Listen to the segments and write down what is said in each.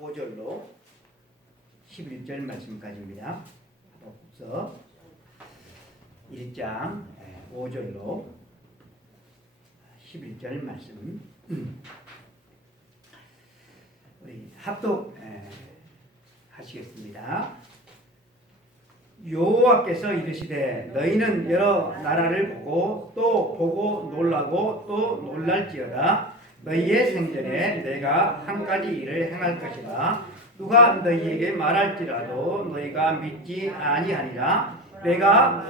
5절로 11절 말씀까지입니다. 하박국서 1장 5절로 11절 말씀 우리 합독 하시겠습니다. 여호와께서 이르시되 너희는 여러 나라를 보고 또 보고 놀라고 또 놀랄지어다. 너희의 생전에 내가 한 가지 일을 행할 것이라. 누가 너희에게 말할지라도 너희가 믿지 아니하리라. 내가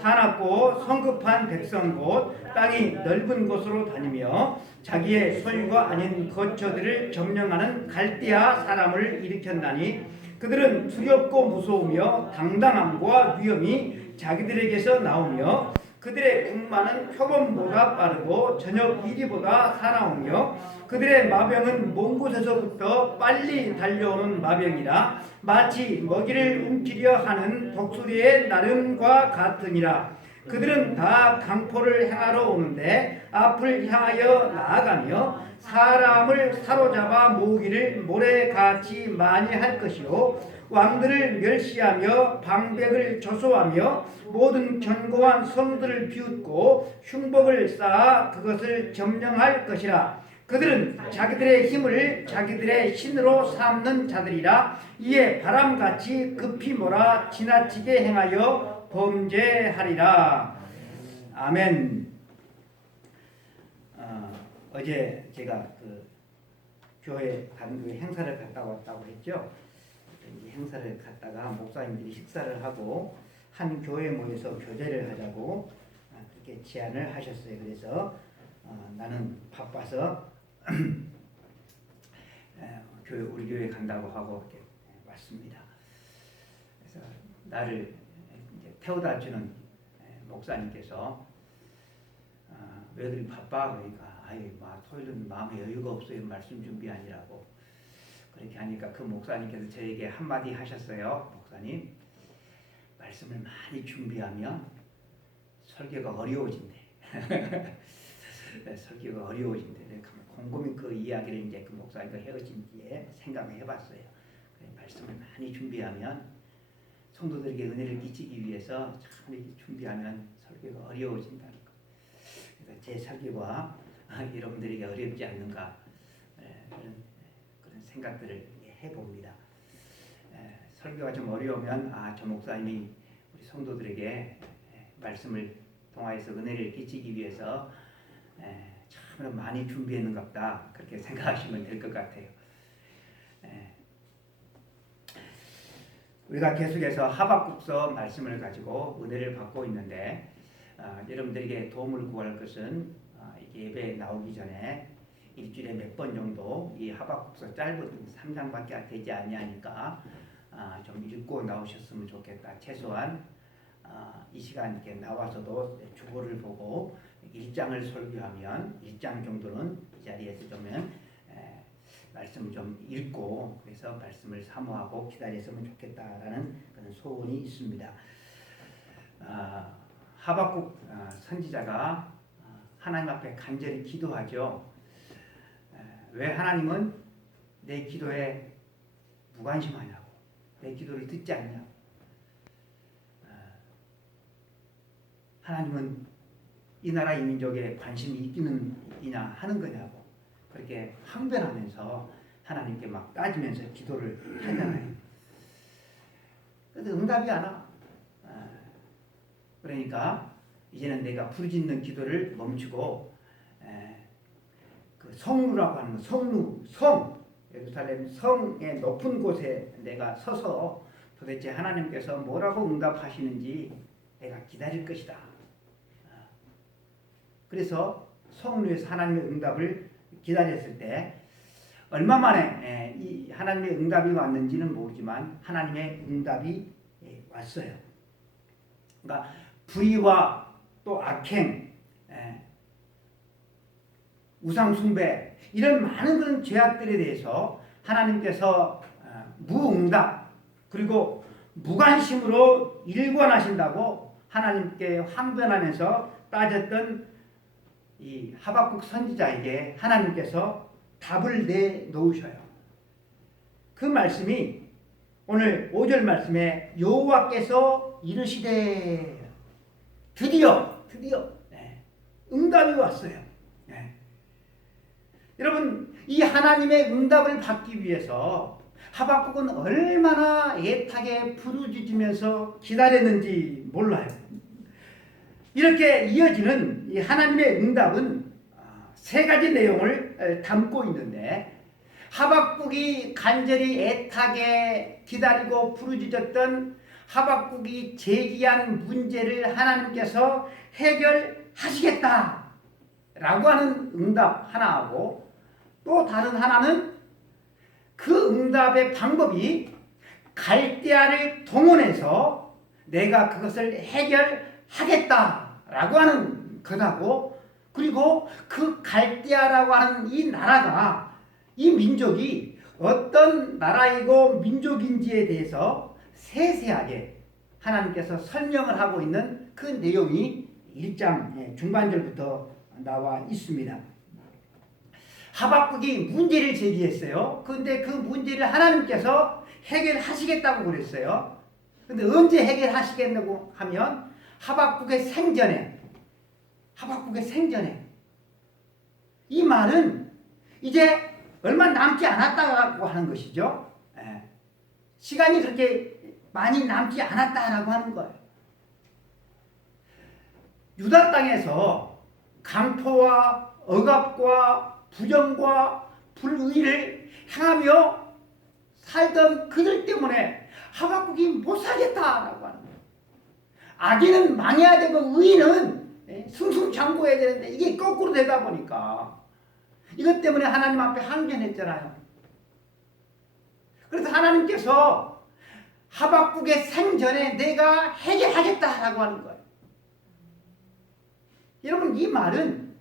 사납고 성급한 백성 곧 땅이 넓은 곳으로 다니며 자기의 소유가 아닌 거처들을 점령하는 갈대아 사람을 일으켰나니 그들은 두렵고 무서우며 당당함과 위엄이 자기들에게서 나오며 그들의 군마는 표범보다 빠르고 저녁 이리보다 사나우며 그들의 마병은 먼 곳에서부터 빨리 달려오는 마병이라. 마치 먹이를 움키려 하는 독수리의 나름과 같으니라. 그들은 다 강포를 행하러 오는데 앞을 향하여 나아가며 사람을 사로잡아 모으기를 모래같이 많이 할 것이요 왕들을 멸시하며 방백을 조소하며 모든 견고한 성들을 비웃고 흉복을 쌓아 그것을 점령할 것이라. 그들은 자기들의 힘을 자기들의 신으로 삼는 자들이라. 이에 바람같이 급히 몰아 지나치게 행하여 범죄하리라. 아멘. 어제 제가 다른 교회 행사를 갔다 왔다고 했죠. 이 행사를 갔다가 목사님들이 식사를 하고 한 교회에 모여서 교제를 하자고 그렇게 제안을 하셨어요. 그래서 나는 바빠서 우리 교회 간다고 하고 이렇게 왔습니다. 그래서 나를 이제 태워다 주는 목사님께서 왜 그리 바빠? 그러니까 토요일은 마음에 여유가 없어요. 말씀 준비하니라고 그렇게 하니까 그 목사님께서 저에게 한마디 하셨어요. 목사님, 말씀을 많이 준비하면 설교가 어려워진대. 설교가 어려워진대. 곰곰이 그 이야기를 이제 그 목사님과 헤어진 뒤에 생각을 해봤어요. 말씀을 많이 준비하면 성도들에게 은혜를 끼치기 위해서 참 이렇게 준비하면 설교가 어려워진다는 거. 그래서 제 설교가 여러분들에게 어렵지 않는가 그런 생각들을 해봅니다. 설교가 좀 어려우면 저 목사님이 우리 성도들에게 말씀을 통하여서 은혜를 끼치기 위해서 참 많이 준비했는가 보다 그렇게 생각하시면 될 것 같아요. 우리가 계속해서 하박국서 말씀을 가지고 은혜를 받고 있는데 여러분들에게 도움을 구할 것은 예배에 나오기 전에 일주일에 몇 번 정도 이 하박국서 짧은 3장밖에 되지 아니하니까 좀 읽고 나오셨으면 좋겠다. 최소한 이 시간 이렇게 나와서도 주보를 보고 1장을 설교하면 1장 정도는 이 자리에서 좀 말씀을 좀 읽고 그래서 말씀을 사모하고 기다렸으면 좋겠다라는 그런 소원이 있습니다. 하박국 선지자가 하나님 앞에 간절히 기도하죠. 왜 하나님은 내 기도에 무관심하냐고, 내 기도를 듣지 않냐고. 하나님은 이 나라 이 민족에 관심이 있기는이나 하는 거냐고 그렇게 항변하면서 하나님께 막 따지면서 기도를 하잖아요. 그런데 응답이 안 와. 그러니까 이제는 내가 부르짖는 기도를 멈추고 그 성루라고 하는 성 예루살렘 성의 높은 곳에 내가 서서 도대체 하나님께서 뭐라고 응답하시는지 내가 기다릴 것이다. 그래서 성루에서 하나님의 응답을 기다렸을 때 얼마 만에 이 하나님의 응답이 왔는지는 모르지만 하나님의 응답이 왔어요. 그러니까 불의와 또 악행, 우상 숭배 이런 많은 그런 죄악들에 대해서 하나님께서 무응답 그리고 무관심으로 일관하신다고 하나님께 항변하면서 따졌던 이 하박국 선지자에게 하나님께서 답을 내놓으셔요. 그 말씀이 오늘 5절 말씀에 여호와께서 이르시되 드디어 응답이 왔어요. 여러분, 이 하나님의 응답을 받기 위해서 하박국은 얼마나 애타게 부르짖으면서 기다렸는지 몰라요. 이렇게 이어지는 이 하나님의 응답은 세 가지 내용을 담고 있는데, 하박국이 간절히 애타게 기다리고 부르짖었던 하박국이 제기한 문제를 하나님께서 해결하시겠다라고 하는 응답 하나하고, 또 다른 하나는 그 응답의 방법이 갈대아를 동원해서 내가 그것을 해결하겠다라고 하는 것하고, 그리고 그 갈대아라고 하는 이 나라가, 이 민족이 어떤 나라이고 민족인지에 대해서 세세하게 하나님께서 설명을 하고 있는 그 내용이 1장 중반절부터 나와 있습니다. 하박국이 문제를 제기했어요. 그런데 그 문제를 하나님께서 해결하시겠다고 그랬어요. 그런데 언제 해결하시겠다고 하면 하박국의 생전에, 이 말은 이제 얼마 남지 않았다고 하는 것이죠. 시간이 그렇게 많이 남지 않았다라고 하는 거예요. 유다 땅에서 강포와 억압과 부정과 불의를 행하며 살던 그들 때문에 하박국이 못 살겠다라고 하는 거예요. 악인은 망해야 되고 의인은 승승장구해야 되는데 이게 거꾸로 되다 보니까 이것 때문에 하나님 앞에 항변했잖아요. 그래서 하나님께서 하박국의 생전에 내가 해결하겠다라고 하는 거예요. 여러분, 이 말은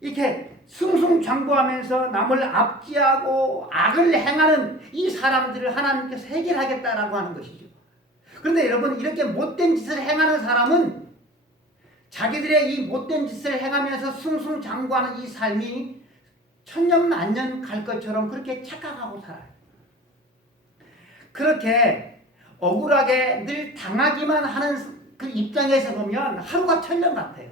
이렇게 승승장구하면서 남을 압제하고 악을 행하는 이 사람들을 하나님께서 해결하겠다라고 하는 것이죠. 그런데 여러분, 이렇게 못된 짓을 행하는 사람은 자기들의 이 못된 짓을 행하면서 승승장구하는 이 삶이 천년만년 갈 것처럼 그렇게 착각하고 살아요. 그렇게 억울하게 늘 당하기만 하는 그 입장에서 보면 하루가 천년 같아요.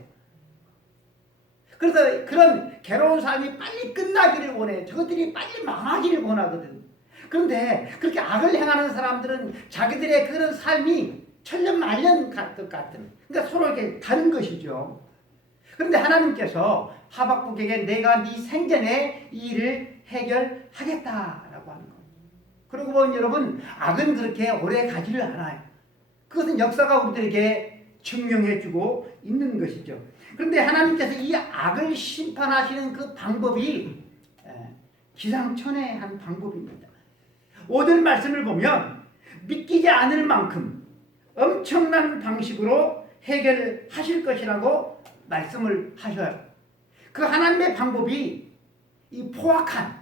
그래서 그런 괴로운 삶이 빨리 끝나기를 원해요. 저것들이 빨리 망하기를 원하거든. 그런데 그렇게 악을 행하는 사람들은 자기들의 그런 삶이 천년만년 갈 것 같은, 그러니까 서로 이렇게 다른 것이죠. 그런데 하나님께서 하박국에게 내가 네 생전에 이 일을 해결하겠다라고 하는 겁니다. 그러고 보면 여러분, 악은 그렇게 오래 가지를 않아요. 그것은 역사가 우리들에게 증명해주고 있는 것이죠. 그런데 하나님께서 이 악을 심판하시는 그 방법이 기상천외한 방법입니다. 5절 말씀을 보면 믿기지 않을 만큼 엄청난 방식으로 해결하실 것이라고 말씀을 하셔요. 그 하나님의 방법이 이 포악한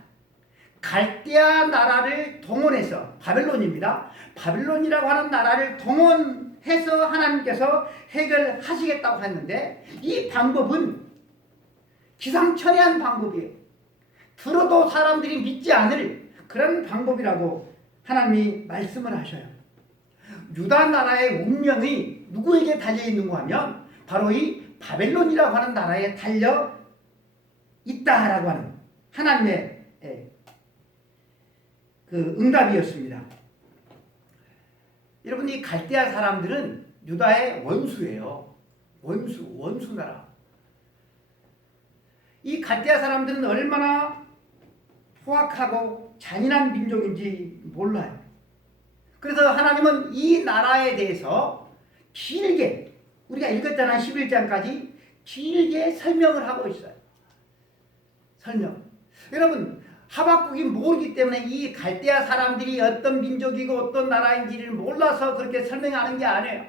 갈대아 나라를 동원해서, 바벨론입니다. 바벨론이라고 하는 나라를 동원해서 하나님께서 해결하시겠다고 했는데, 이 방법은 기상천외한 방법이에요. 들어도 사람들이 믿지 않을 그런 방법이라고 하나님이 말씀을 하셔요. 유다 나라의 운명이 누구에게 달려있는가 하면 바로 이 바벨론이라고 하는 나라에 달려 있다라고 하는 하나님의 그 응답이었습니다. 여러분, 이 갈대아 사람들은 유다의 원수예요. 원수 나라. 이 갈대아 사람들은 얼마나 포악하고 잔인한 민족인지 몰라요. 그래서 하나님은 이 나라에 대해서 길게, 우리가 읽었잖아요. 11장까지 길게 설명을 하고 있어요. 설명. 여러분, 하박국이 모르기 때문에 이 갈대아 사람들이 어떤 민족이고 어떤 나라인지를 몰라서 그렇게 설명하는 게 아니에요.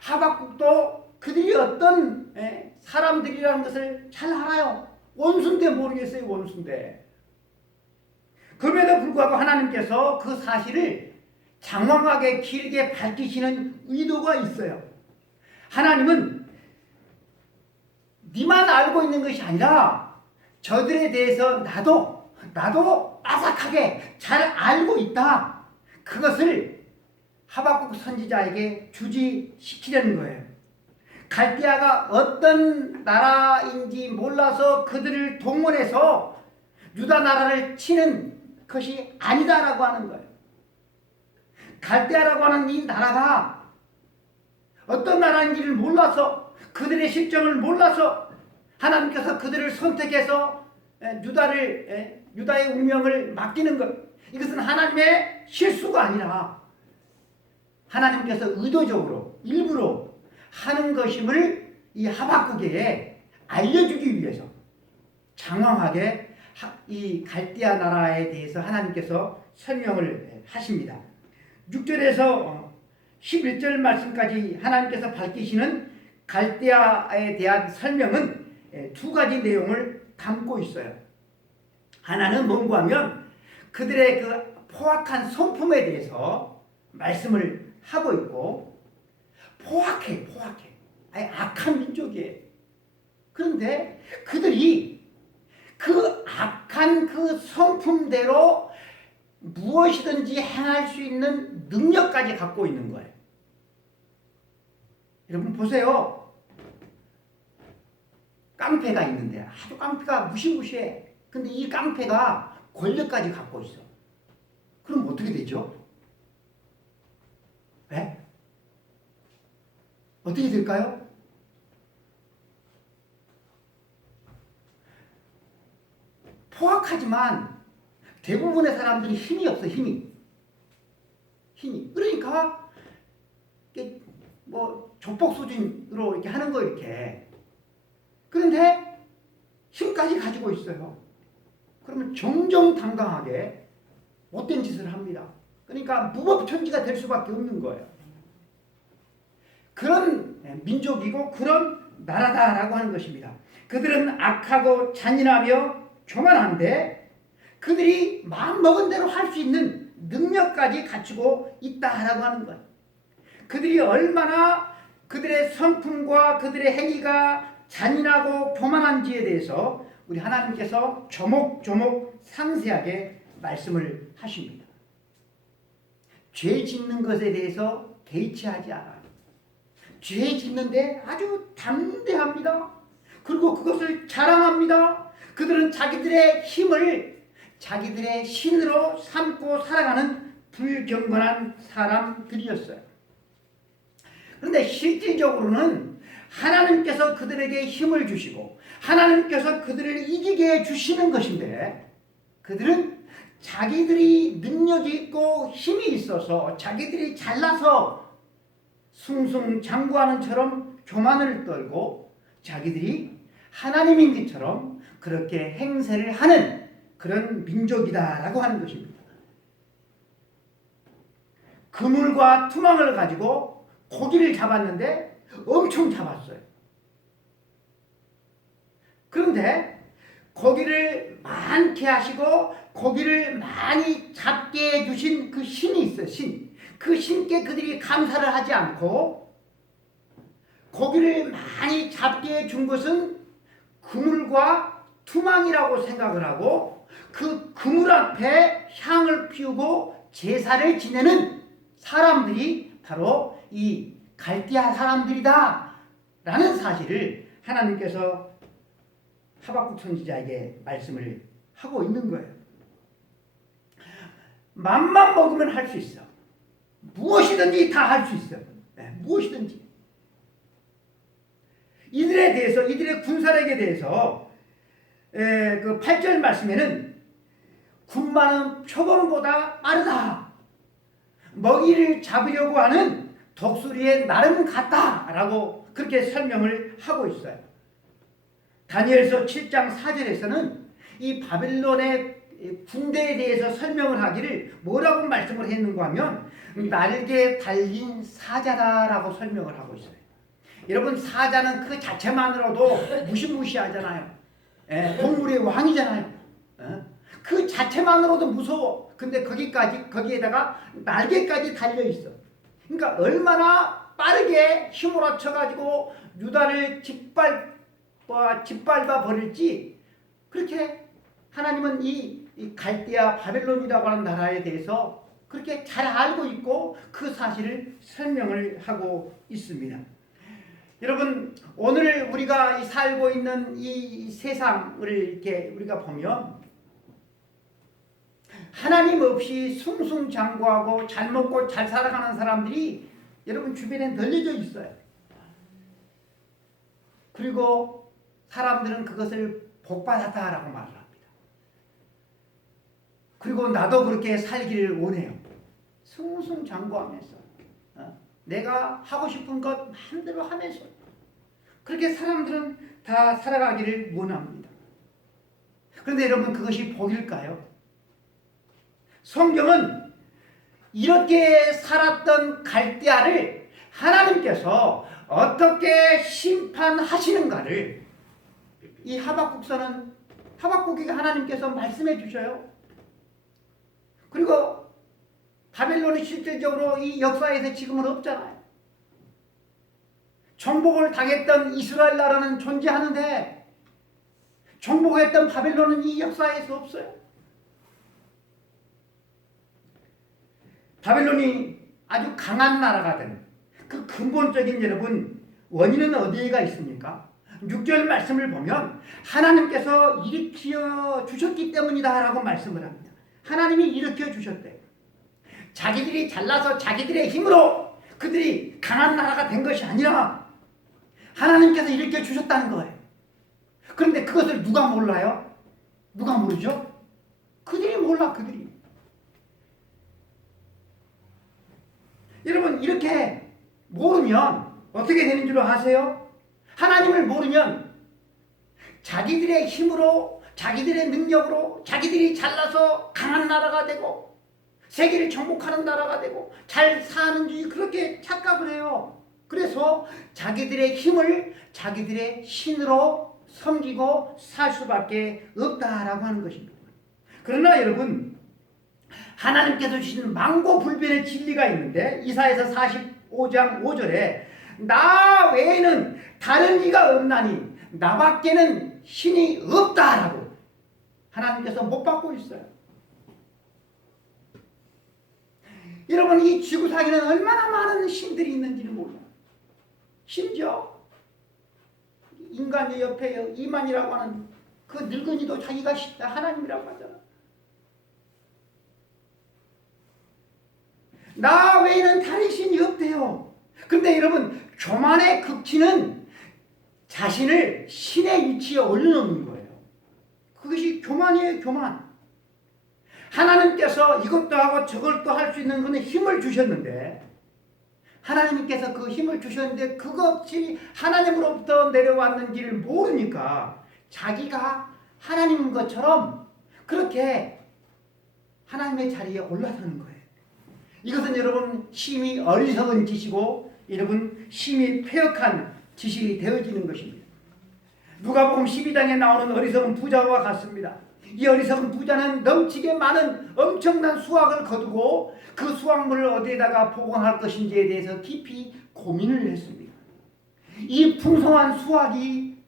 하박국도 그들이 어떤 사람들이라는 것을 잘 알아요. 원수인데 모르겠어요. 원수인데. 그럼에도 불구하고 하나님께서 그 사실을 장황하게 길게 밝히시는 의도가 있어요. 하나님은 니만 알고 있는 것이 아니라 저들에 대해서 나도 빠삭하게 잘 알고 있다. 그것을 하박국 선지자에게 주지시키려는 거예요. 갈대아가 어떤 나라인지 몰라서 그들을 동원해서 유다 나라를 치는 것이 아니다라고 하는 거예요. 갈대아라고 하는 이 나라가 어떤 나라인지를 몰라서 그들의 실정을 몰라서 하나님께서 그들을 선택해서 유다의 운명을 맡기는 것, 이것은 하나님의 실수가 아니라 하나님께서 의도적으로 일부러 하는 것임을 이 하박국에게 알려주기 위해서 장황하게 이 갈대아 나라에 대해서 하나님께서 설명을 하십니다. 6절에서 11절 말씀까지 하나님께서 밝히시는 갈대아에 대한 설명은 두 가지 내용을 담고 있어요. 하나는 뭔가 하면 그들의 그 포악한 성품에 대해서 말씀을 하고 있고, 포악해. 아니, 악한 민족이에요. 그런데 그들이 그 악한 그 성품대로 무엇이든지 행할 수 있는 능력까지 갖고 있는 거예요. 여러분 보세요. 깡패가 있는데 아주 깡패가 무시무시해. 근데 이 깡패가 권력까지 갖고 있어. 그럼 어떻게 되죠? 네? 어떻게 될까요? 포악하지만 대부분의 사람들이 힘이 없어. 힘이. 그러니까 뭐 조폭 수준으로 이렇게 하는 거 이렇게. 그런데 힘까지 가지고 있어요. 그러면 정정당당하게 못된 짓을 합니다. 그러니까 무법천지가 될 수밖에 없는 거예요. 그런 민족이고 그런 나라다라고 하는 것입니다. 그들은 악하고 잔인하며 교만한데 그들이 마음먹은 대로 할 수 있는 능력까지 갖추고 있다라고 하는 것. 그들이 얼마나 그들의 성품과 그들의 행위가 잔인하고 교만한지에 대해서 우리 하나님께서 조목조목 상세하게 말씀을 하십니다. 죄 짓는 것에 대해서 개의치하지 않아요. 죄 짓는데 아주 담대합니다. 그리고 그것을 자랑합니다. 그들은 자기들의 힘을 자기들의 신으로 삼고 살아가는 불경건한 사람들이었어요. 그런데 실질적으로는 하나님께서 그들에게 힘을 주시고 하나님께서 그들을 이기게 해주시는 것인데 그들은 자기들이 능력이 있고 힘이 있어서 자기들이 잘나서 숭숭장구하는 처럼 교만을 떨고 자기들이 하나님인 것처럼 그렇게 행세를 하는 그런 민족이다라고 하는 것입니다. 그물과 투망을 가지고 고기를 잡았는데 엄청 잡았어요. 그런데 고기를 많게 하시고 고기를 많이 잡게 해주신 그 신이 있어요. 그 신께 그들이 감사를 하지 않고 고기를 많이 잡게 해준 것은 그물과 투망이라고 생각을 하고 그 그물 앞에 향을 피우고 제사를 지내는 사람들이 바로 이 갈대아 사람들이다 라는 사실을 하나님께서 하박국 선지자에게 말씀을 하고 있는 거예요. 맘만 먹으면 할 수 있어. 무엇이든지 다 할 수 있어. 무엇이든지. 이들에 대해서, 이들의 군사력에 대해서 그 8절 말씀에는 군마는 표범보다 빠르다. 먹이를 잡으려고 하는 독수리의 나름 같다라고 그렇게 설명을 하고 있어요. 다니엘서 7장 4절에서는 이 바벨론의 군대에 대해서 설명을 하기를 뭐라고 말씀을 했는가 하면 날개 달린 사자다라고 설명을 하고 있어요. 여러분 사자는 그 자체만으로도 무시무시하잖아요. 동물의 왕이잖아요. 그 자체만으로도 무서워. 근데 거기에다가 날개까지 달려 있어. 그러니까 얼마나 빠르게 힘을 합쳐가지고 유다를 짓밟아 버릴지 그렇게 하나님은 이 이 갈대아 바벨론이라고 하는 나라에 대해서 그렇게 잘 알고 있고 그 사실을 설명을 하고 있습니다. 여러분, 오늘 우리가 살고 있는 이 세상을 이렇게 우리가 보면 하나님 없이 숭숭장구하고 잘 먹고 잘 살아가는 사람들이 여러분 주변에 널려져 있어요. 그리고 사람들은 그것을 복받았다라고 말을 합니다. 그리고 나도 그렇게 살기를 원해요. 승승장구하면서 내가 하고 싶은 것 마음대로 하면서 그렇게 사람들은 다 살아가기를 원합니다. 그런데 여러분, 그것이 복일까요? 성경은 이렇게 살았던 갈대아를 하나님께서 어떻게 심판하시는가를 이 하박국서는 하박국에게 하나님께서 말씀해 주셔요. 그리고 바벨론이 실질적으로 이 역사에서 지금은 없잖아요. 정복을 당했던 이스라엘 나라는 존재하는데 정복했던 바벨론은 이 역사에서 없어요. 바벨론이 아주 강한 나라가 된 그 근본적인 여러분 원인은 어디에가 있습니까? 6절 말씀을 보면 하나님께서 일으켜 주셨기 때문이다 라고 말씀을 합니다. 하나님이 일으켜 주셨대. 자기들이 잘나서 자기들의 힘으로 그들이 강한 나라가 된 것이 아니라 하나님께서 일으켜 주셨다는 거예요. 그런데 그것을 누가 몰라요? 누가 모르죠? 그들이 몰라, 그들이. 여러분, 이렇게 모르면 어떻게 되는 줄 아세요? 하나님을 모르면 자기들의 힘으로, 자기들의 능력으로, 자기들이 잘나서 강한 나라가 되고 세계를 정복하는 나라가 되고 잘 사는지 그렇게 착각을 해요. 그래서 자기들의 힘을 자기들의 신으로 섬기고 살 수밖에 없다라고 하는 것입니다. 그러나 여러분, 하나님께서 주신 망고불변의 진리가 있는데 이사야서 45장 5절에 나 외에는 다른 이가 없나니 나밖에는 신이 없다라고 하나님께서 못 받고 있어요. 여러분, 이 지구상에는 얼마나 많은 신들이 있는지는 몰라요. 심지어 인간의 옆에 이만이라고 하는 그 늙은이도 자기가 하나님이라고 하잖아. 나 외에는 다른 신이 없대요. 그런데 여러분, 교만의 극치는 자신을 신의 위치에 올려놓는 거예요. 그것이 교만이에요, 교만. 하나님께서 이것도 하고 저것도 할 수 있는 그는 힘을 주셨는데 하나님께서 그 힘을 주셨는데 그것이 하나님으로부터 내려왔는지를 모르니까 자기가 하나님인 것처럼 그렇게 하나님의 자리에 올라서는 거예요. 이것은 여러분 심히 어리석은 짓이고 여러분 심히 패역한 짓이 되어지는 것입니다. 누가복음 12장에 나오는 어리석은 부자와 같습니다. 이 어리석은 부자는 넘치게 많은 엄청난 수확을 거두고 그 수확물을 어디에다가 보관할 것인지에 대해서 깊이 고민을 했습니다. 이 풍성한 수확이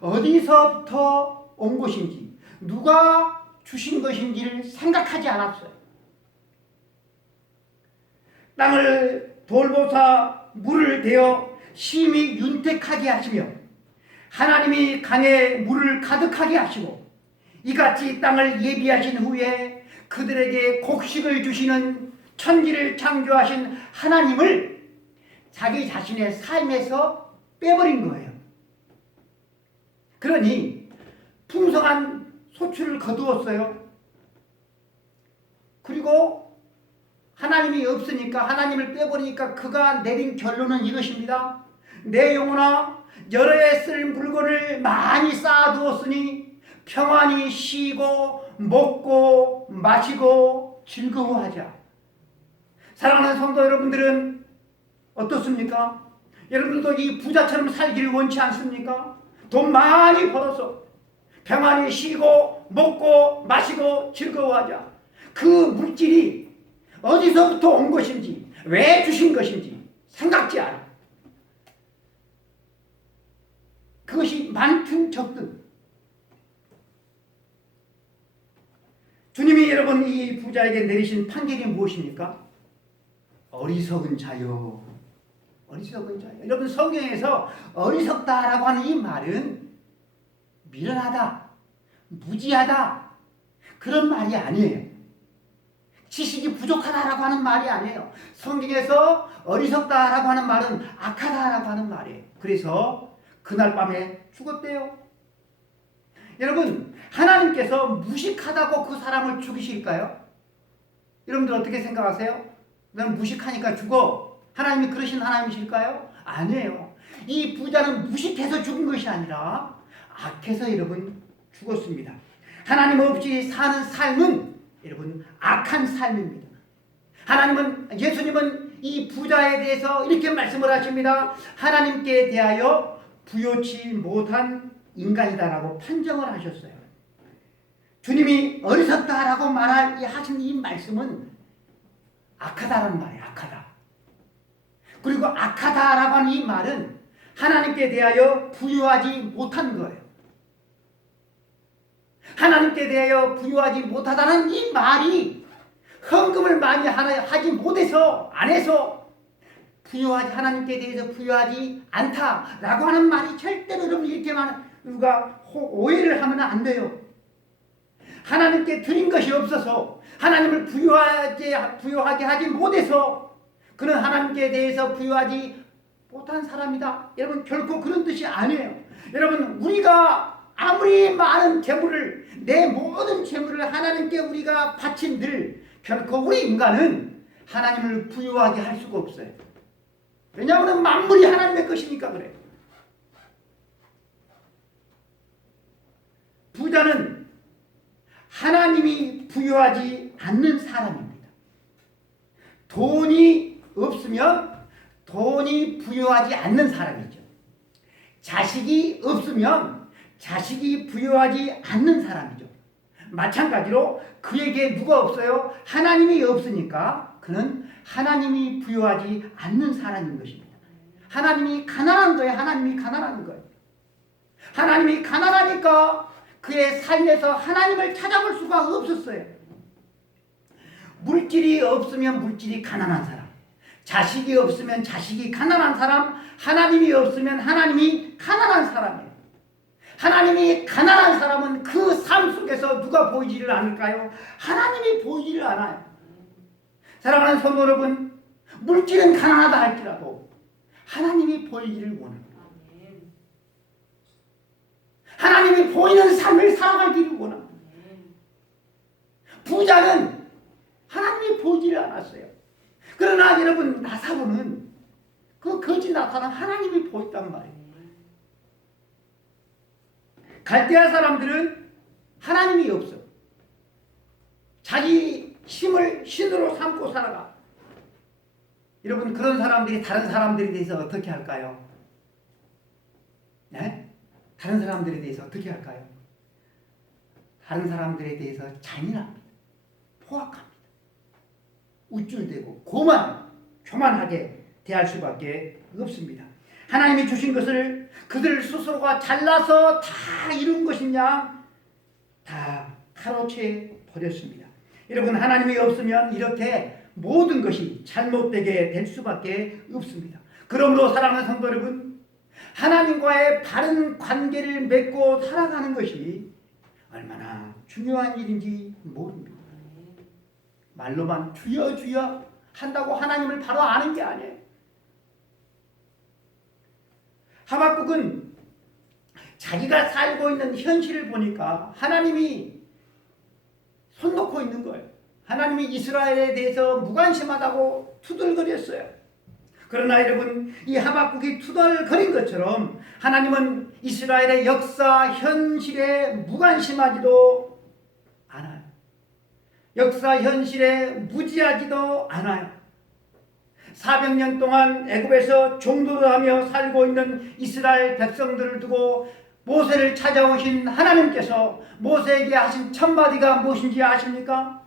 어디서부터 온 것인지 누가 주신 것인지를 생각하지 않았어요. 땅을 돌보사 물을 대어 심히 윤택하게 하시며 하나님이 강에 물을 가득하게 하시고 이같이 땅을 예비하신 후에 그들에게 곡식을 주시는 천지를 창조하신 하나님을 자기 자신의 삶에서 빼버린 거예요. 그러니 풍성한 소출을 거두었어요. 그리고 하나님이 없으니까 하나님을 빼버리니까 그가 내린 결론은 이것입니다. 내 영혼아, 여러 해 쓸 물건을 많이 쌓아두었으니 평안히 쉬고 먹고 마시고 즐거워하자. 사랑하는 성도 여러분들은 어떻습니까? 여러분들도 이 부자처럼 살기를 원치 않습니까? 돈 많이 벌어서 평안히 쉬고 먹고 마시고 즐거워하자. 그 물질이 어디서부터 온 것인지 왜 주신 것인지 생각지 않아. 그것이 많든 적든 주님이 여러분 이 부자에게 내리신 판결이 무엇입니까? 어리석은 자요. 어리석은 자요. 여러분 성경에서 어리석다라고 하는 이 말은 미련하다, 무지하다 그런 말이 아니에요. 지식이 부족하다라고 하는 말이 아니에요. 성경에서 어리석다라고 하는 말은 악하다라고 하는 말이에요. 그래서 그날 밤에 죽었대요. 여러분 하나님께서 무식하다고 그 사람을 죽이실까요? 여러분들 어떻게 생각하세요? 넌 무식하니까 죽어. 하나님이 그러신 하나님이실까요? 아니에요. 이 부자는 무식해서 죽은 것이 아니라 악해서 여러분 죽었습니다. 하나님 없이 사는 삶은 여러분 악한 삶입니다. 예수님은 이 부자에 대해서 이렇게 말씀을 하십니다. 하나님께 대하여 부요치 못한 인간이다라고 판정을 하셨어요. 주님이 어리석다라고 하신 이 말씀은 악하다라는 말이에요. 악하다. 그리고 악하다라고 하는 이 말은 하나님께 대하여 부유하지 못한 거예요. 하나님께 대하여 부유하지 못하다는 이 말이 헌금을 많이 하지 못해서 안 해서 하나님께 대해서 부유하지 않다라고 하는 말이 절대로 여러분 이렇게만 누가 오해를 하면 안 돼요. 하나님께 드린 것이 없어서 하나님을 부유하게 하지 못해서 그는 하나님께 대해서 부유하지 못한 사람이다. 여러분 결코 그런 뜻이 아니에요. 여러분 우리가 아무리 많은 재물을 내 모든 재물을 하나님께 우리가 바친들 결코 우리 인간은 하나님을 부유하게 할 수가 없어요. 왜냐하면 만물이 하나님의 것이니까 그래요. 부자는 하나님이 부유하지 않는 사람입니다. 돈이 없으면 돈이 부유하지 않는 사람이죠. 자식이 없으면 자식이 부유하지 않는 사람이죠. 마찬가지로 그에게 누가 없어요? 하나님이 없으니까 그는 하나님이 부유하지 않는 사람인 것입니다. 하나님이 가난한 거예요. 하나님이 가난한 거예요. 하나님이 가난하니까 그의 삶에서 하나님을 찾아볼 수가 없었어요. 물질이 없으면 물질이 가난한 사람, 자식이 없으면 자식이 가난한 사람, 하나님이 없으면 하나님이 가난한 사람이에요. 하나님이 가난한 사람은 그 삶 속에서 누가 보이지를 않을까요? 하나님이 보이지를 않아요. 사랑하는 성도 여러분, 물질은 가난하다 할지라도 하나님이 보이기를 원합니다. 하나님이 보이는 삶을 살아가기를 원합니다. 부자는 하나님이 보이지를 않았어요. 그러나 여러분 나사로는 그 거지 나타난 하나님이 보였단 말이에요. 갈대아 사람들은 하나님이 없어. 자기 힘을 신으로 삼고 살아가. 여러분 그런 사람들이 다른 사람들에 대해서 어떻게 할까요? 네? 다른 사람들에 대해서 어떻게 할까요? 다른 사람들에 대해서 잔인합니다. 포악합니다. 우쭐대고 교만하게 대할 수밖에 없습니다. 하나님이 주신 것을 그들 스스로가 잘나서 다 이룬 것이냐? 다 가로채 버렸습니다. 여러분 하나님이 없으면 이렇게 모든 것이 잘못되게 될 수밖에 없습니다. 그러므로 사랑하는 성도 여러분, 하나님과의 바른 관계를 맺고 살아가는 것이 얼마나 중요한 일인지 모릅니다. 말로만 주여 주여 한다고 하나님을 바로 아는 게 아니에요. 하박국은 자기가 살고 있는 현실을 보니까 하나님이 손 놓고 있는 거예요. 하나님이 이스라엘에 대해서 무관심하다고 투덜거렸어요. 그러나 여러분 이 하박국이 투덜거린 것처럼 하나님은 이스라엘의 역사 현실에 무관심하지도 않아요. 역사 현실에 무지하지도 않아요. 400년 동안 애굽에서 종도를 하며 살고 있는 이스라엘 백성들을 두고 모세를 찾아오신 하나님께서 모세에게 하신 첫마디가 무엇인지 아십니까?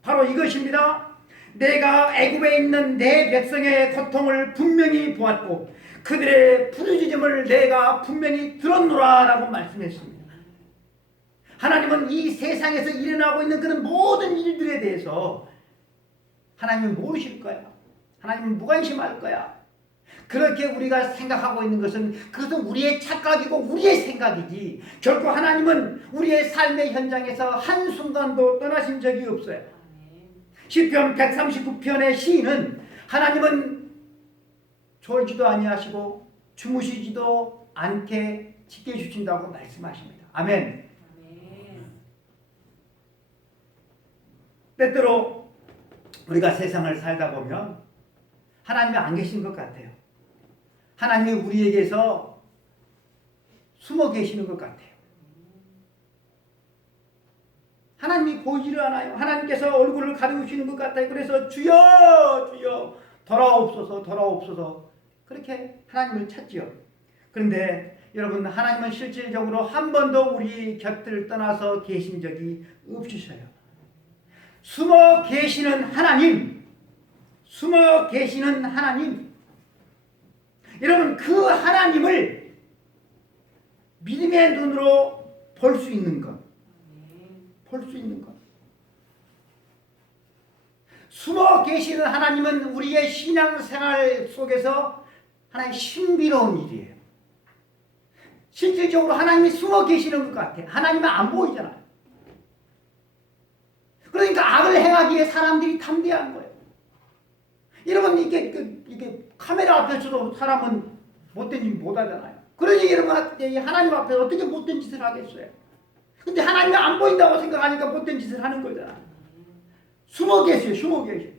바로 이것입니다. 내가 애굽에 있는 내 백성의 고통을 분명히 보았고 그들의 부르짖음을 내가 분명히 들었노라 라고 말씀했습니다. 하나님은 이 세상에서 일어나고 있는 그런 모든 일들에 대해서 하나님은 모르실 거야. 하나님은 무관심할 거야. 그렇게 우리가 생각하고 있는 것은 그것은 우리의 착각이고 우리의 생각이지 결코 하나님은 우리의 삶의 현장에서 한순간도 떠나신 적이 없어요. 시편 139편의 시인은 하나님은 졸지도 아니하시고 주무시지도 않게 지켜주신다고 말씀하십니다. 아멘. 때때로 우리가 세상을 살다 보면 하나님이 안 계신 것 같아요. 하나님이 우리에게서 숨어 계시는 것 같아요. 하나님이 보이지를 않아요. 하나님께서 얼굴을 가리우시는 것 같아요. 그래서 주여 주여 돌아옵소서 돌아옵소서 그렇게 하나님을 찾지요. 그런데 여러분 하나님은 실질적으로 한 번도 우리 곁을 떠나서 계신 적이 없으셔요. 숨어 계시는 하나님, 숨어 계시는 하나님, 여러분 그 하나님을 믿음의 눈으로 볼 수 있는 것, 볼 수 있는 것. 숨어 계시는 하나님은 우리의 신앙생활 속에서 하나의 신비로운 일이에요. 실질적으로 하나님이 숨어 계시는 것 같아요. 하나님은 안 보이잖아요. 그러니까 악을 행하기에 사람들이 탐대한 거예요. 여러분 이게 카메라 앞에서도 사람은 못된 짓 못하잖아요. 그러니 여러분 하나님 앞에 어떻게 못된 짓을 하겠어요? 근데 하나님이 안 보인다고 생각하니까 못된 짓을 하는 거잖아요. 숨어 계세요. 숨어 계세요.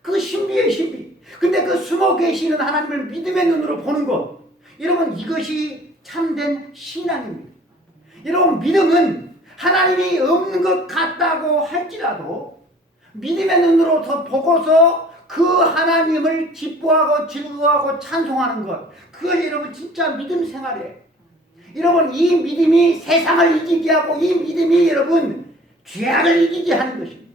그 신비의 신비. 근데 그 숨어 계시는 하나님을 믿음의 눈으로 보는 것. 여러분 이것이 참된 신앙입니다. 여러분 믿음은 하나님이 없는 것 같다고 할지라도 믿음의 눈으로 더 보고서 그 하나님을 기뻐하고 즐거워하고 찬송하는 것. 그것이 여러분 진짜 믿음 생활이에요. 여러분 이 믿음이 세상을 이기게 하고 이 믿음이 여러분 죄악을 이기게 하는 것입니다.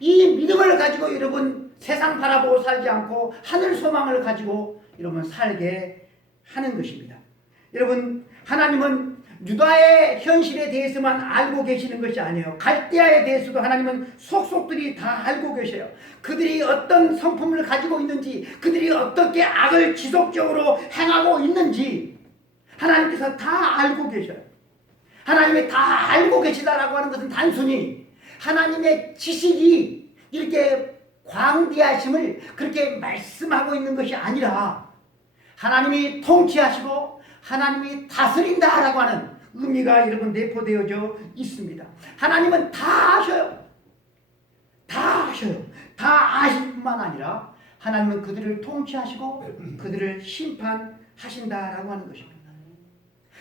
이 믿음을 가지고 여러분 세상 바라보고 살지 않고 하늘 소망을 가지고 여러분 살게 하는 것입니다. 여러분 하나님은 유다의 현실에 대해서만 알고 계시는 것이 아니에요. 갈대아에 대해서도 하나님은 속속들이 다 알고 계셔요. 그들이 어떤 성품을 가지고 있는지, 그들이 어떻게 악을 지속적으로 행하고 있는지 하나님께서 다 알고 계셔요. 하나님이 다 알고 계시다라고 하는 것은 단순히 하나님의 지식이 이렇게 광대하심을 그렇게 말씀하고 있는 것이 아니라 하나님이 통치하시고 하나님이 다스린다라고 하는 의미가 여러분 내포되어져 있습니다. 하나님은 다 아셔요. 다 아셔요. 다 아실 뿐만 아니라 하나님은 그들을 통치하시고 그들을 심판하신다라고 하는 것입니다.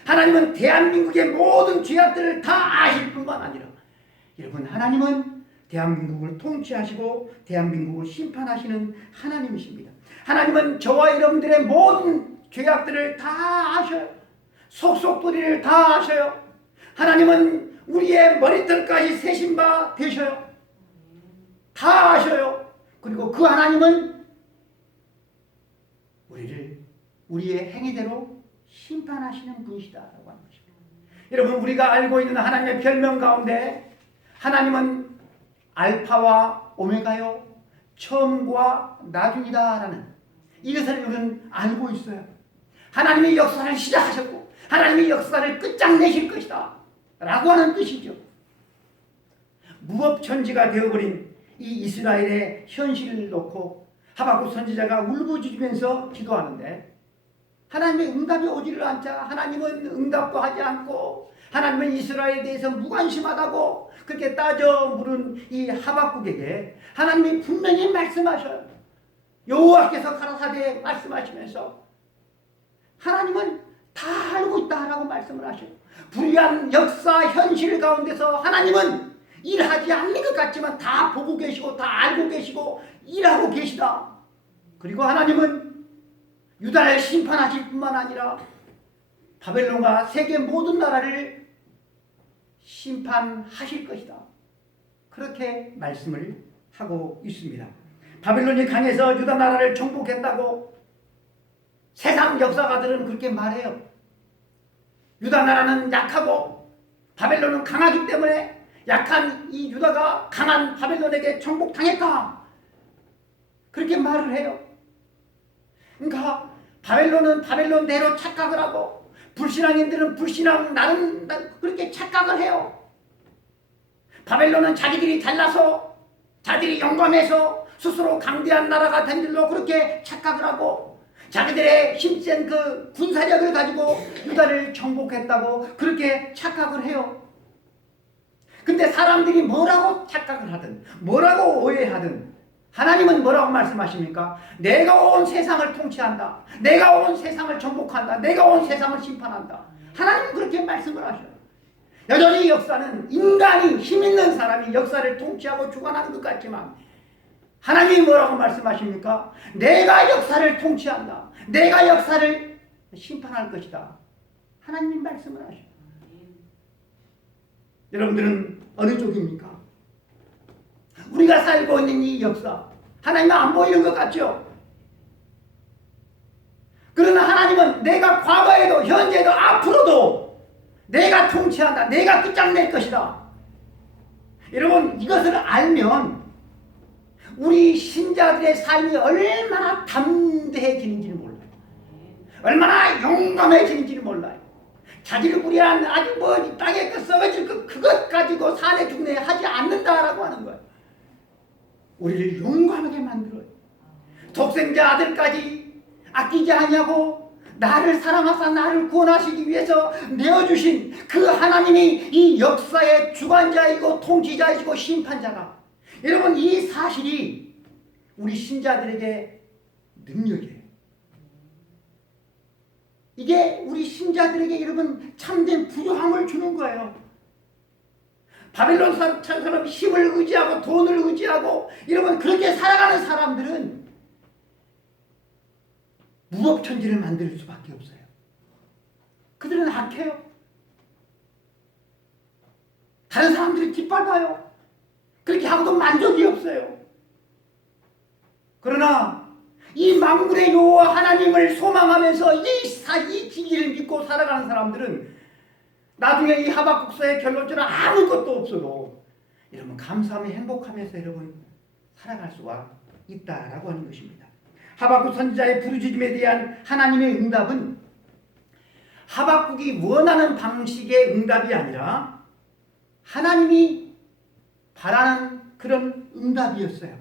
하나님은 대한민국의 모든 죄악들을 다 아실 뿐만 아니라 여러분 하나님은 대한민국을 통치하시고 대한민국을 심판하시는 하나님이십니다. 하나님은 저와 여러분들의 모든 죄악들을 다 아셔요. 속속들이를 다 아셔요. 하나님은 우리의 머리털까지 세신 바 되셔요. 다 아셔요. 그리고 그 하나님은 우리를 우리의 행위대로 심판하시는 분이시다라고 하는 것입니다. 여러분 우리가 알고 있는 하나님의 별명 가운데 하나님은 알파와 오메가요 처음과 나중이다라는 이것을 우리는 알고 있어요. 하나님이 역사를 시작하셨고 하나님이 역사를 끝장내실 것이다 라고 하는 뜻이죠. 무법천지가 되어버린 이 이스라엘의 현실을 놓고 하박국 선지자가 울부짖으면서 기도하는데 하나님의 응답이 오지를 않자 하나님은 응답도 하지 않고 하나님은 이스라엘에 대해서 무관심하다고 그렇게 따져 물은 이 하박국에게 하나님이 분명히 말씀하셔요. 여호와께서 가라사대 말씀하시면서 하나님은 다 알고 있다라고 말씀을 하셔요. 불의한 역사 현실 가운데서 하나님은 일하지 않는 것 같지만 다 보고 계시고 다 알고 계시고 일하고 계시다. 그리고 하나님은 유다를 심판하실 뿐만 아니라 바벨론과 세계 모든 나라를 심판하실 것이다. 그렇게 말씀을 하고 있습니다. 바벨론이 강해서 유다 나라를 정복했다고 세상 역사가들은 그렇게 말해요. 유다 나라는 약하고 바벨론은 강하기 때문에 약한 이 유다가 강한 바벨론에게 정복당했다. 그렇게 말을 해요. 그러니까 바벨론은 바벨론대로 착각을 하고 불신앙인들은 불신앙 나름 그렇게 착각을 해요. 바벨론은 자기들이 잘나서 자기들이 영감해서 스스로 강대한 나라가 된 줄로 그렇게 착각을 하고 자기들의 힘센 그 군사력을 가지고 유다를 정복했다고 그렇게 착각을 해요. 근데 사람들이 뭐라고 착각을 하든 뭐라고 오해하든 하나님은 뭐라고 말씀하십니까? 내가 온 세상을 통치한다. 내가 온 세상을 정복한다. 내가 온 세상을 심판한다. 하나님은 그렇게 말씀을 하셔요. 여전히 역사는 인간이 힘있는 사람이 역사를 통치하고 주관하는 것 같지만 하나님이 뭐라고 말씀하십니까? 내가 역사를 통치한다. 내가 역사를 심판할 것이다. 하나님이 말씀을 하셔요. 여러분들은 어느 쪽입니까? 우리가 살고 있는 이 역사 하나님은 안 보이는 것 같죠? 그러나 하나님은 내가 과거에도 현재도 앞으로도 내가 통치한다. 내가 끝장낼 것이다. 여러분 이것을 알면 우리 신자들의 삶이 얼마나 담대해지는지를 몰라요. 얼마나 용감해지는지를 몰라요. 자질구레한 아주 땅에 썩어질 그것 가지고 사내 중내 하지 않는다라고 하는 거예요. 우리를 용감하게 만들어요. 독생자 아들까지 아끼지 아니하고 나를 사랑하사 나를 구원하시기 위해서 내어주신 그 하나님이 이 역사의 주관자이고 통치자이고 심판자다. 여러분 이 사실이 우리 신자들에게 능력이에요. 이게 우리 신자들에게 여러분 참된 부요함을 주는 거예요. 바벨론처럼 힘을 의지하고 돈을 의지하고 여러분 그렇게 살아가는 사람들은 무법천지를 만들 수밖에 없어요. 그들은 악해요. 다른 사람들이 뒷밟아요. 그렇게 하고도 만족이 없어요. 그러나 이 만군의 여호와 하나님을 소망하면서 이 길을 믿고 살아가는 사람들은 나중에 이 하박국서의 결론처럼 아무것도 없어도 여러분 감사하며 행복하면서 여러분 살아갈 수가 있다라고 하는 것입니다. 하박국 선지자의 부르짖음에 대한 하나님의 응답은 하박국이 원하는 방식의 응답이 아니라 하나님이 바라는 그런 응답이었어요.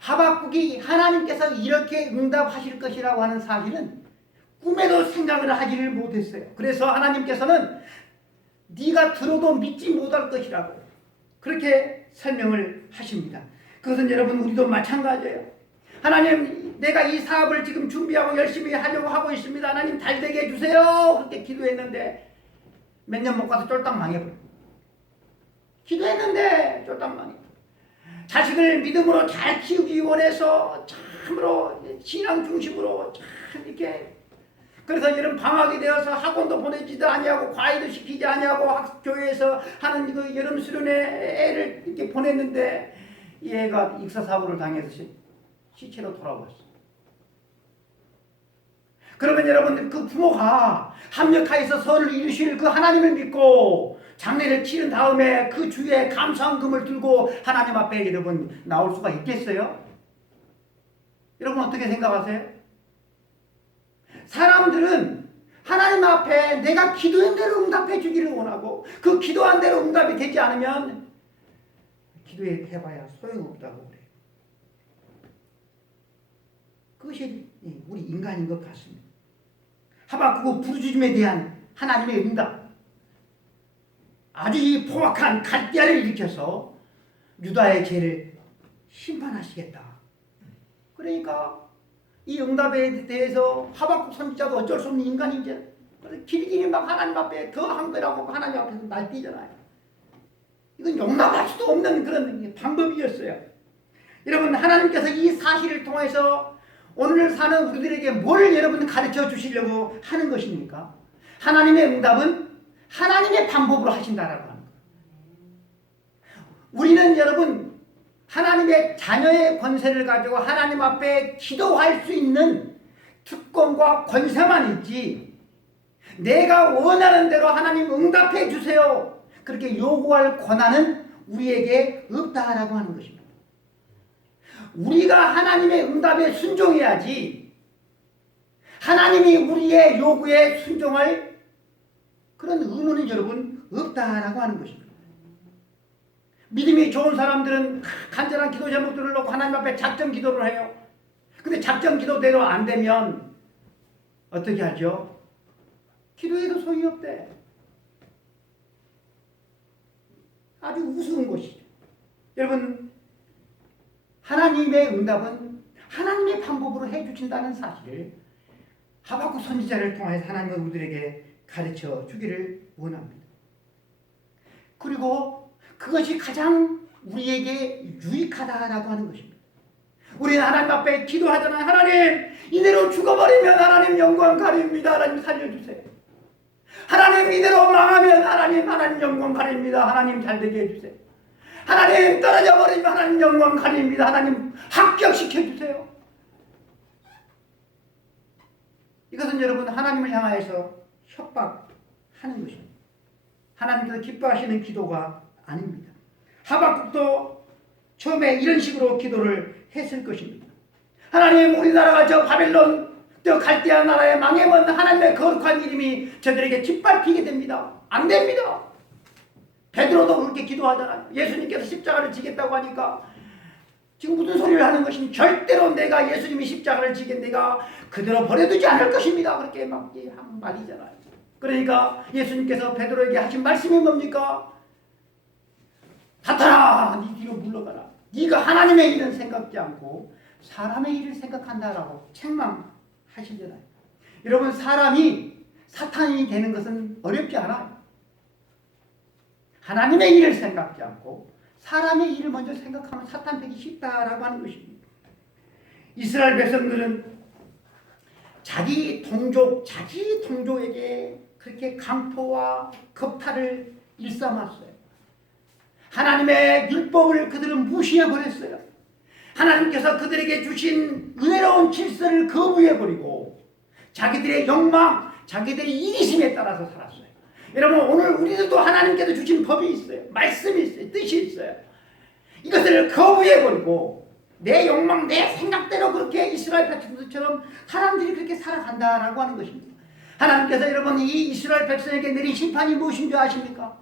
하박국이 하나님께서 이렇게 응답하실 것이라고 하는 사실은 꿈에도 생각을 하지를 못했어요. 그래서 하나님께서는 네가 들어도 믿지 못할 것이라고 그렇게 설명을 하십니다. 그것은 여러분 우리도 마찬가지예요. 하나님 내가 이 사업을 지금 준비하고 열심히 하려고 하고 있습니다. 하나님 잘 되게 해주세요. 그렇게 기도했는데 몇 년 못 가서 쫄딱 망해버려. 기도했는데 쫄딱 망해. 자식을 믿음으로 잘 키우기 원해서 참으로 신앙 중심으로 참 이렇게 그래서 이런 방학이 되어서 학원도 보내지도 아니하고 과외도 시키지 아니하고 교회에서 하는 그 여름 수련회 애를 이렇게 보냈는데 이 애가 익사사고를 당해서 시체로 돌아왔어. 그러면 여러분 그 부모가 합력하여서 선을 이루실 그 하나님을 믿고 장례를 치른 다음에 그 주에 감사금을 들고 하나님 앞에 여러분 나올 수가 있겠어요? 여러분 어떻게 생각하세요? 사람들은 하나님 앞에 내가 기도한 대로 응답해 주기를 원하고 그 기도한 대로 응답이 되지 않으면 기도해 봐야 소용없다고 그래요. 그것이 우리 인간인 것 같습니다. 하박국 부르짖음에 대한 하나님의 응답 아주 포악한 갈대아를 일으켜서 유다의 죄를 심판하시겠다. 그러니까 이 응답에 대해서 하박국 선지자도 어쩔 수 없는 인간이죠. 그래서 길길이 막 하나님 앞에 더 한 거라고 하나님 앞에서 날뛰잖아요. 이건 용납할 수도 없는 그런 방법이었어요. 여러분 하나님께서 이 사실을 통해서 오늘 사는 우리들에게 뭘 여러분 가르쳐 주시려고 하는 것입니까? 하나님의 응답은 하나님의 방법으로 하신다라고 하는 거예요. 우리는 여러분 하나님의 자녀의 권세를 가지고 하나님 앞에 기도할 수 있는 특권과 권세만 있지 내가 원하는 대로 하나님 응답해 주세요. 그렇게 요구할 권한은 우리에게 없다라고 하는 것입니다. 우리가 하나님의 응답에 순종해야지 하나님이 우리의 요구에 순종할 그런 의무는 여러분 없다라고 하는 것입니다. 믿음이 좋은 사람들은 간절한 기도 제목들을 놓고 하나님 앞에 작정 기도를 해요. 근데 작정 기도대로 안 되면 어떻게 하죠? 기도해도 소용이 없대. 아주 우스운 것이죠. 여러분, 하나님의 응답은 하나님의 방법으로 해주신다는 사실을 하박국 선지자를 통해서 하나님은 우리들에게 가르쳐 주기를 원합니다. 그리고 그것이 가장 우리에게 유익하다라고 하는 것입니다. 우리는 하나님 앞에 기도하잖아요. 하나님, 이대로 죽어버리면 하나님 영광 가립니다. 하나님 살려주세요. 하나님, 이대로 망하면 하나님 영광 가립니다. 하나님 잘되게 해주세요. 하나님, 떨어져 버리면 하나님 영광 가립니다. 하나님 합격시켜주세요. 이것은 여러분 하나님을 향하여서 협박하는 것입니다. 하나님께서 기뻐하시는 기도가 아닙니다. 하박국도 처음에 이런 식으로 기도를 했을 것입니다. 하나님, 우리나라가 저 바벨론 저 갈대아 나라에 망하면 하나님의 거룩한 이름이 저들에게 짓밟히게 됩니다. 안 됩니다. 베드로도 그렇게 기도하잖아요. 예수님께서 십자가를 지겠다고 하니까 지금 무슨 소리를 하는 것이니 절대로 내가 예수님이 십자가를 지게 내가 그대로 버려두지 않을 것입니다. 그렇게 막 한 말이잖아요. 그러니까 예수님께서 베드로에게 하신 말씀이 뭡니까? 사탄아, 네 뒤로 물러가라. 네가 하나님의 일은 생각지 않고 사람의 일을 생각한다라고 책망하시잖아요. 여러분, 사람이 사탄이 되는 것은 어렵지 않아요. 하나님의 일을 생각지 않고 사람의 일을 먼저 생각하면 사탄 되기 쉽다라고 하는 것입니다. 이스라엘 백성들은 자기 동족에게 그렇게 강포와 겁탈을 일삼았어요. 하나님의 율법을 그들은 무시해버렸어요. 하나님께서 그들에게 주신 은혜로운 질서를 거부해버리고 자기들의 욕망, 자기들의 이기심에 따라서 살았어요. 여러분, 오늘 우리들도 하나님께서 주신 법이 있어요. 말씀이 있어요. 뜻이 있어요. 이것을 거부해버리고 내 욕망, 내 생각대로 그렇게 이스라엘 백성들처럼 사람들이 그렇게 살아간다라고 하는 것입니다. 하나님께서 여러분 이 이스라엘 백성에게 내린 심판이 무엇인 줄 아십니까?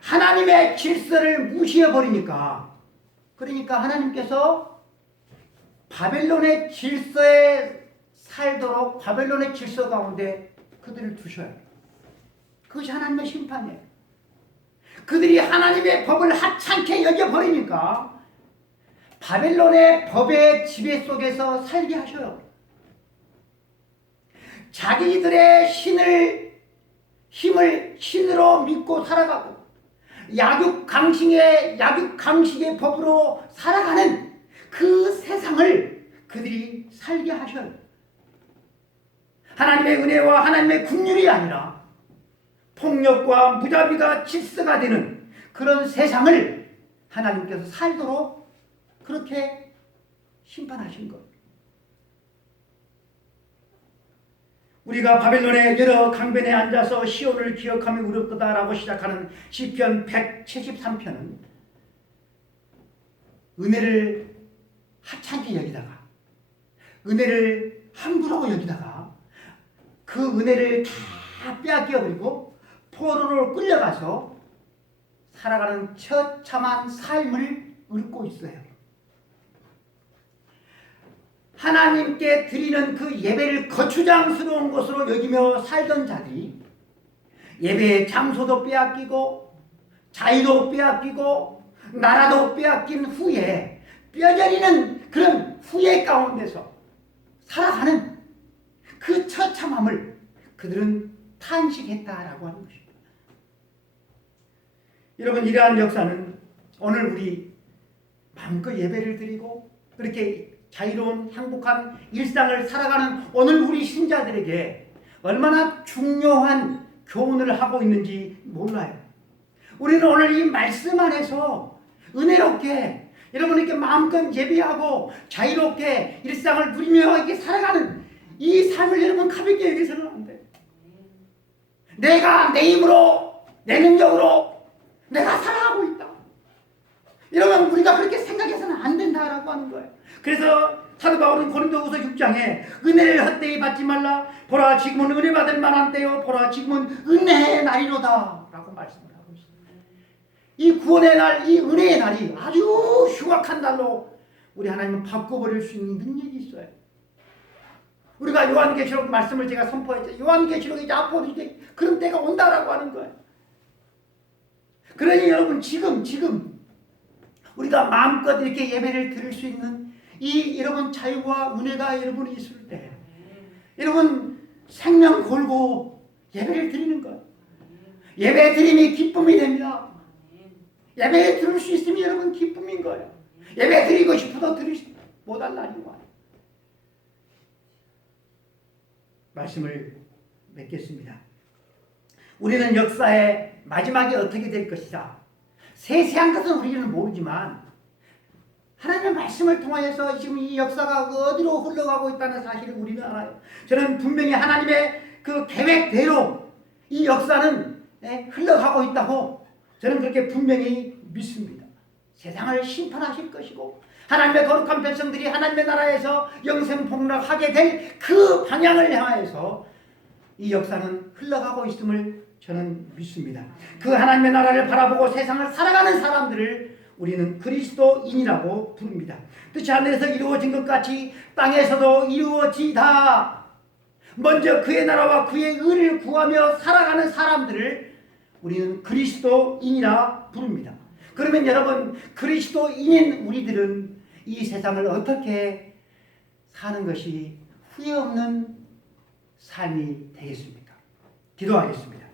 하나님의 질서를 무시해버리니까, 그러니까 하나님께서 바벨론의 질서에 살도록 바벨론의 질서 가운데 그들을 두셔요. 그것이 하나님의 심판이에요. 그들이 하나님의 법을 하찮게 여겨버리니까 바벨론의 법의 지배 속에서 살게 하셔요. 자기들의 힘을 신으로 믿고 살아가고 약육강식의 법으로 살아가는 그 세상을 그들이 살게 하셔요. 하나님의 은혜와 하나님의 긍휼이 아니라 폭력과 무자비가 질서가 되는 그런 세상을 하나님께서 살도록 그렇게 심판하신 것. 우리가 바벨론의 여러 강변에 앉아서 시온을 기억하며 울을 거다라고 시작하는 시편 173편은 은혜를 하찮게 여기다가 은혜를 함부로 여기다가 그 은혜를 다 빼앗겨버리고 포로로 끌려가서 살아가는 처참한 삶을 읊고 있어요. 하나님께 드리는 그 예배를 거추장스러운 것으로 여기며 살던 자들이 예배의 장소도 빼앗기고 자유도 빼앗기고 나라도 빼앗긴 후에 뼈저리는 그런 후회 가운데서 살아가는 그 처참함을 그들은 탄식했다라고 하는 것입니다. 여러분, 이러한 역사는 오늘 우리 마음껏 예배를 드리고 그렇게 자유로운 행복한 일상을 살아가는 오늘 우리 신자들에게 얼마나 중요한 교훈을 하고 있는지 몰라요. 우리는 오늘 이 말씀 안에서 은혜롭게 여러분 이렇게 마음껏 예배하고 자유롭게 일상을 누리며 이렇게 살아가는 이 삶을 여러분 가볍게 여기서는 안 돼요. 내가 내 힘으로 내 능력으로 내가 살아가고 있다. 이러면 우리가 그렇게 생각해서는 안 된다라고 하는 거예요. 그래서 사도 바울은 고린도후서 6장에 은혜를 헛되이 받지 말라. 보라 지금은 은혜 받을 만한 때요. 보라 지금은 은혜의 날이로다 라고 말씀을 하고 있습니다. 이 구원의 날, 이 은혜의 날이 아주 흉악한 날로 우리 하나님은 바꿔버릴 수 있는 능력이 있어요. 우리가 요한계시록 말씀을 제가 선포했죠. 요한계시록이 이제 앞으로 이제 그런 때가 온다라고 하는 거예요. 그러니 여러분 지금 우리가 마음껏 이렇게 예배를 드릴 수 있는 이 여러분 자유와 은혜가 여러분이 있을 때 여러분 생명 걸고 예배를 드리는 거예요. 예배 드림이 기쁨이 됩니다. 예배 드릴 수 있으면 여러분 기쁨인 거예요. 예배 드리고 싶어도 드리지 못할 날이 와요. 말씀을 맺겠습니다. 우리는 역사의 마지막이 어떻게 될 것이다. 세세한 것은 우리는 모르지만 하나님의 말씀을 통하여서 지금 이 역사가 어디로 흘러가고 있다는 사실을 우리는 알아요. 저는 분명히 하나님의 그 계획대로 이 역사는 흘러가고 있다고 저는 그렇게 분명히 믿습니다. 세상을 심판하실 것이고 하나님의 거룩한 백성들이 하나님의 나라에서 영생복락하게 될 그 방향을 향하여서 이 역사는 흘러가고 있음을 저는 믿습니다. 그 하나님의 나라를 바라보고 세상을 살아가는 사람들을 우리는 그리스도인이라고 부릅니다. 뜻이 하늘에서 이루어진 것 같이 땅에서도 이루어지다. 먼저 그의 나라와 그의 의를 구하며 살아가는 사람들을 우리는 그리스도인이라 부릅니다. 그러면 여러분 그리스도인인 우리들은 이 세상을 어떻게 사는 것이 후회 없는 삶이 되겠습니까? 기도하겠습니다.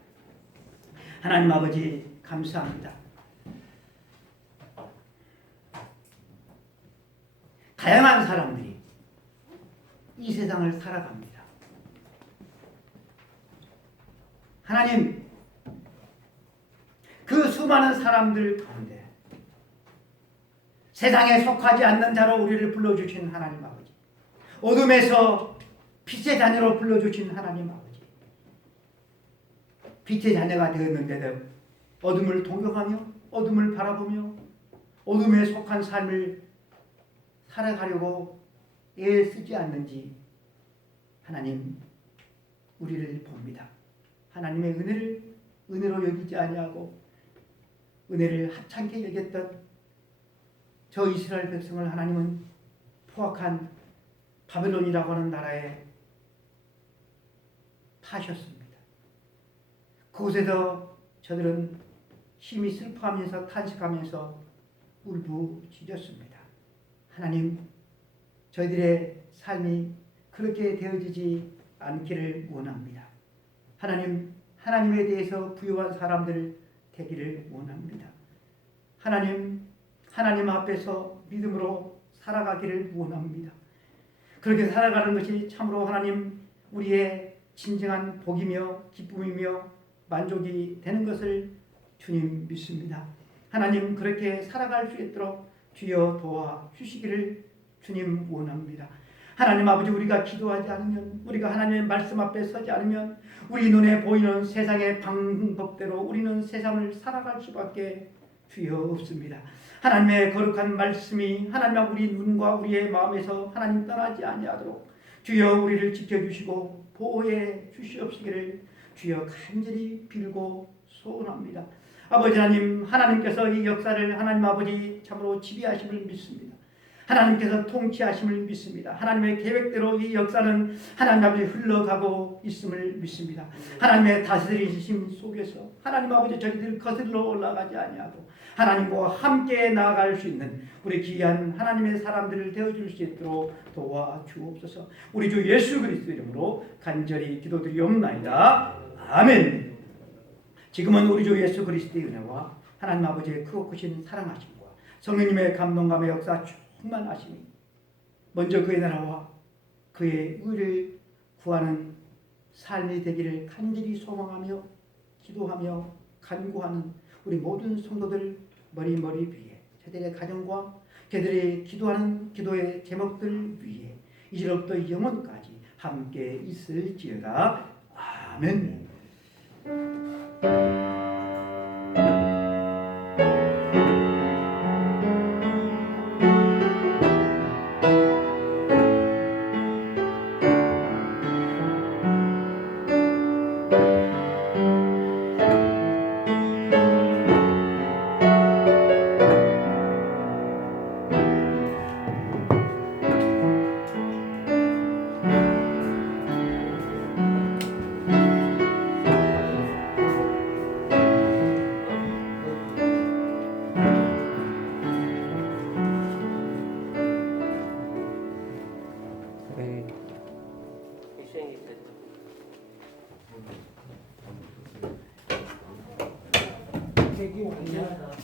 하나님 아버지 감사합니다. 다양한 사람들이 이 세상을 살아갑니다. 하나님, 그 수많은 사람들 가운데 세상에 속하지 않는 자로 우리를 불러주신 하나님 아버지, 어둠에서 빛의 자녀로 불러주신 하나님 아버지, 빛의 자녀가 되었는데도 어둠을 동경하며 어둠을 바라보며 어둠에 속한 삶을 살아가려고 애쓰지 않는지 하나님 우리를 봅니다. 하나님의 은혜를 은혜로 여기지 아니하고 은혜를 하찮게 여겼던 저 이스라엘 백성을 하나님은 포악한 바벨론이라고 하는 나라에 파셨습니다. 그곳에서 저들은 심히 슬퍼하면서 탄식하면서 울부짖었습니다. 하나님, 저희들의 삶이 그렇게 되어지지 않기를 원합니다. 하나님, 하나님에 대해서 부유한 사람들 되기를 원합니다. 하나님, 하나님 앞에서 믿음으로 살아가기를 원합니다. 그렇게 살아가는 것이 참으로 하나님 우리의 진정한 복이며 기쁨이며 만족이 되는 것을 주님 믿습니다. 하나님 그렇게 살아갈 수 있도록 주여 도와주시기를 주님 원합니다. 하나님 아버지, 우리가 기도하지 않으면, 우리가 하나님의 말씀 앞에 서지 않으면 우리 눈에 보이는 세상의 방법대로 우리는 세상을 살아갈 수밖에 주여 없습니다. 하나님의 거룩한 말씀이 하나님 우리 눈과 우리의 마음에서 하나님 떠나지 아니하도록 주여 우리를 지켜주시고 보호해 주시옵시기를 주여 간절히 빌고 소원합니다. 아버지 하나님, 하나님께서 이 역사를 하나님 아버지 참으로 지배하심을 믿습니다. 하나님께서 통치하심을 믿습니다. 하나님의 계획대로 이 역사는 하나님 아버지 흘러가고 있음을 믿습니다. 하나님의 다스리심 속에서 하나님 아버지 저희들 거슬러 올라가지 아니하고 하나님과 함께 나아갈 수 있는 우리 귀한 하나님의 사람들을 되어줄 수 있도록 도와주옵소서. 우리 주 예수 그리스도 이름으로 간절히 기도드리옵나이다. 아멘. 지금은 우리 주 예수 그리스도의 은혜와 하나님 아버지의 크고 크신 사랑하심과 성령님의 감동감의 역사 충만하심이 먼저 그의 나라와 그의 의를 구하는 삶이 되기를 간절히 소망하며 기도하며 간구하는 우리 모든 성도들 머리머리 위에 저들의 가정과 그들의 기도하는 기도의 제목들 위에 이제로부터 영원까지 함께 있을지어다. 아멘. 시행이 됐죠. 책이 완전